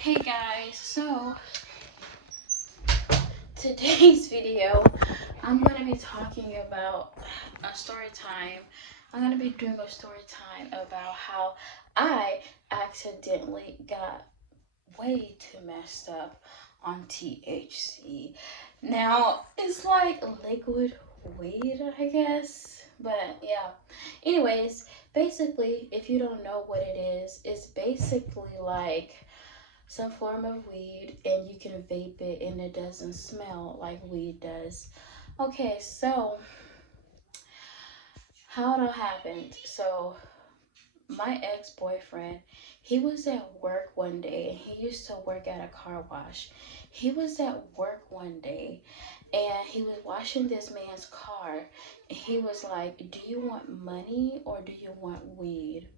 Hey guys, so today's video I'm going to be talking about a story time. I'm going to be doing a story time about how I accidentally got way too messed up on THC. Now, it's like liquid weed, I guess. But yeah. Anyways, basically, if you don't know what it is, it's basically like some form of weed and you can vape it and it doesn't smell like weed does. Okay, so how it all happened. So my ex-boyfriend, he was at work one day and he used to work at a car wash. He was at work one day and he was washing this man's car and he was like, "Do you want money or do you want weed?"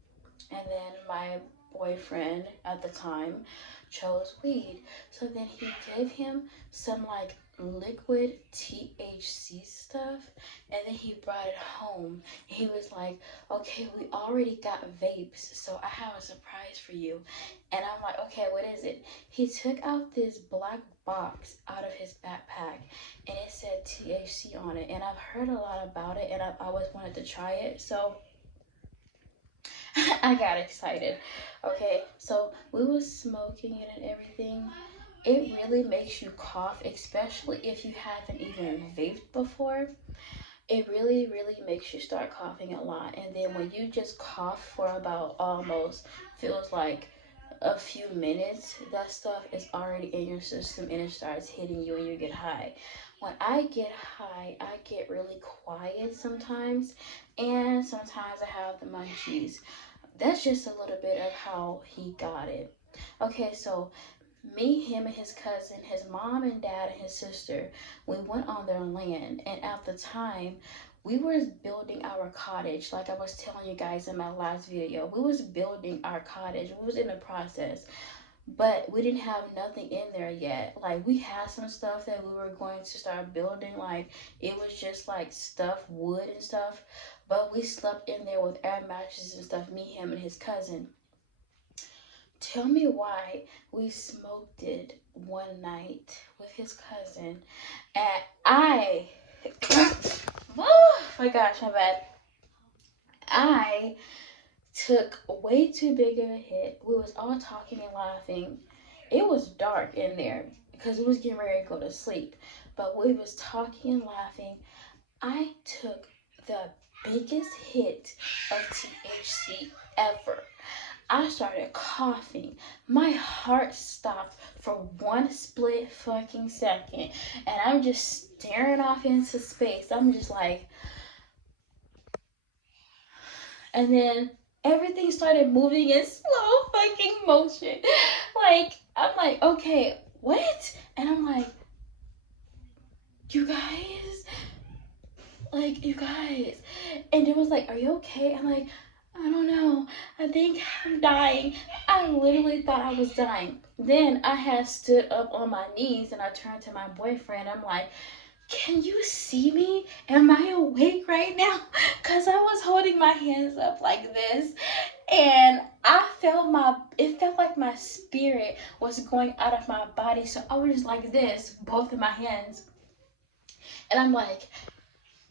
And then my boyfriend at the time chose weed. So then he gave him some like liquid THC stuff and then he brought it home. He was like, "Okay, we already got vapes, so I have a surprise for you." And I'm like, "Okay, what is it?" He took out this black box out of his backpack and it said THC on it. And I've heard a lot about it and I've always wanted to try it. So I got excited. Okay, so we was smoking it and everything. It really makes you cough, especially if you haven't even vaped before. It really, really makes you start coughing a lot. And then when you just cough for about almost feels like a few minutes, that stuff is already in your system and it starts hitting you and you get high. When I get high, I get really quiet sometimes, and sometimes I have the munchies. That's just a little bit of how he got it. Okay, so me, him, and his cousin, his mom and dad, and his sister, we went on their land, and at the time, we were building our cottage. Like I was telling you guys in my last video, we was building our cottage. We was in the process, but we didn't have nothing in there yet. Like we had some stuff that we were going to start building. Like it was just like stuff, wood and stuff. But we slept in there with air mattresses and stuff. Me, him, and his cousin. Tell me why we smoked it one night with his cousin, and I. Oh my gosh, my bad. I took way too big of a hit. We was all talking and laughing. It was dark in there because we was getting ready to go to sleep. But we was talking and laughing. I took the biggest hit of THC ever. I started coughing. My heart stopped for one split fucking second. And I'm just staring off into space. I'm just like, and then everything started moving in slow fucking motion. Like, I'm like, okay, what? And I'm like, you guys, you guys. And it was like, are you okay? I'm like, I don't know. I think I'm dying. I literally thought I was dying. Then I had stood up on my knees and I turned to my boyfriend. I'm like, can you see me? Am I awake right now? Because I was holding my hands up like this. And it felt like my spirit was going out of my body. So I was just like this, both of my hands. And I'm like,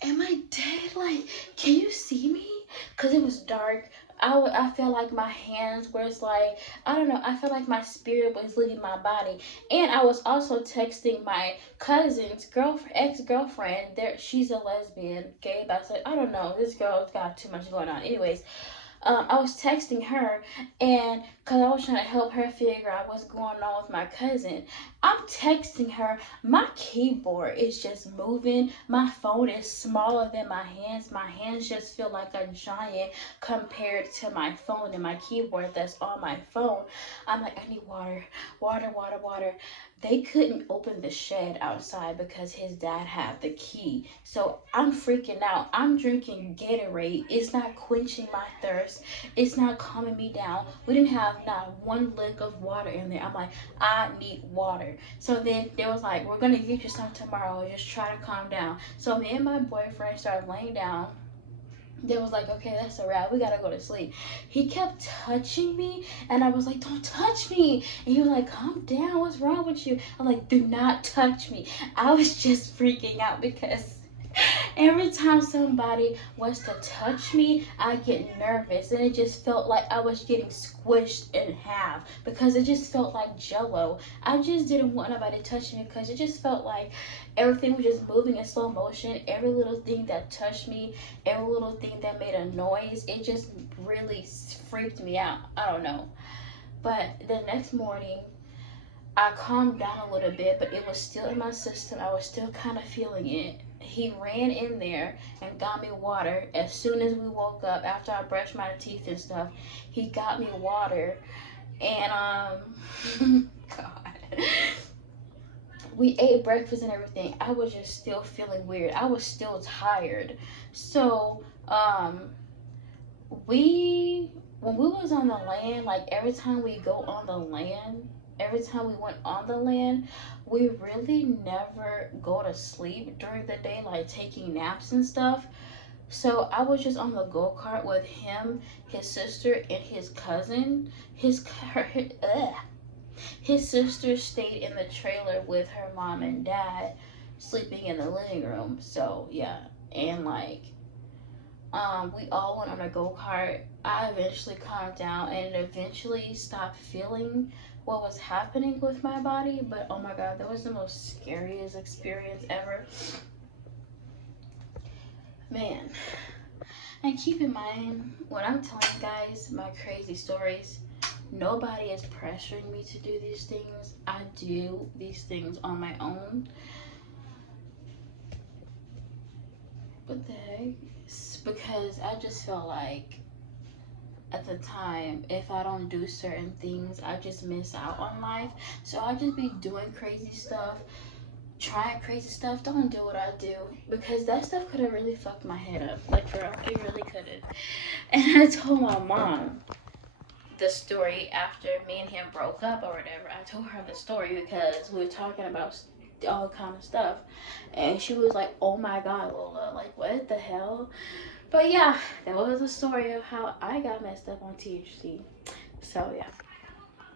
am I dead? Like, can you see me? Because it was dark. I felt like my hands were like, I don't know, I felt like my spirit was leaving my body. And I was also texting my cousin's girlfriend, ex-girlfriend. There, she's a lesbian, gay, bisexual. I don't know. This girl's got too much going on. Anyways, I was texting her, and because I was trying to help her figure out what's going on with my cousin, I'm texting her. My keyboard is just moving. My phone is smaller than my hands. My hands just feel like a giant compared to my phone and my keyboard that's on my phone. I'm like, I need water, water, water, water. They couldn't open the shed outside because his dad had the key. So I'm freaking out. I'm drinking Gatorade. It's not quenching my thirst. It's not calming me down. We didn't have not one lick of water in there. I'm like, I need water. So then they was like, we're gonna get you some tomorrow. Just try to calm down. So me and my boyfriend started laying down They was like, okay, that's a wrap. We gotta go to sleep. He kept touching me, and I was like, don't touch me. And he was like, calm down. What's wrong with you? I'm like, do not touch me. I was just freaking out because every time somebody was to touch me, I get nervous, and it just felt like I was getting squished in half because it just felt like jello. I just didn't want nobody to touch me because it just felt like everything was just moving in slow motion. Every little thing that touched me, every little thing that made a noise, it just really freaked me out. I don't know. But the next morning, I calmed down a little bit, but it was still in my system. I was still kind of feeling it. He ran in there and got me water as soon as we woke up after I brushed my teeth and stuff. He got me water, and God, we ate breakfast and everything. I was just still feeling weird. I was still tired. So, we when we was on the land, like every time we go on the land, every time we went on the land, we really never go to sleep during the day, like taking naps and stuff. So I was just on the go-kart with him, his sister, and his cousin. His sister stayed in the trailer with her mom and dad, sleeping in the living room. So yeah, and like we all went on a go kart. I eventually calmed down and eventually stopped feeling what was happening with my body. But oh my god, that was the most scariest experience ever. Man. And keep in mind, when I'm telling you guys my crazy stories, nobody is pressuring me to do these things. I do these things on my own. What the heck? Because I just felt like at the time, if I don't do certain things, I just miss out on life. So I just be doing crazy stuff, trying crazy stuff. Don't do what I do because that stuff could have really fucked my head up. Like, for real, it really could have. And I told my mom the story after me and him broke up or whatever. I told her the story because we were talking about all kind of stuff, and she was like, "Oh my God, Lola, like what the hell?" But yeah, that was the story of how I got messed up on THC. So yeah.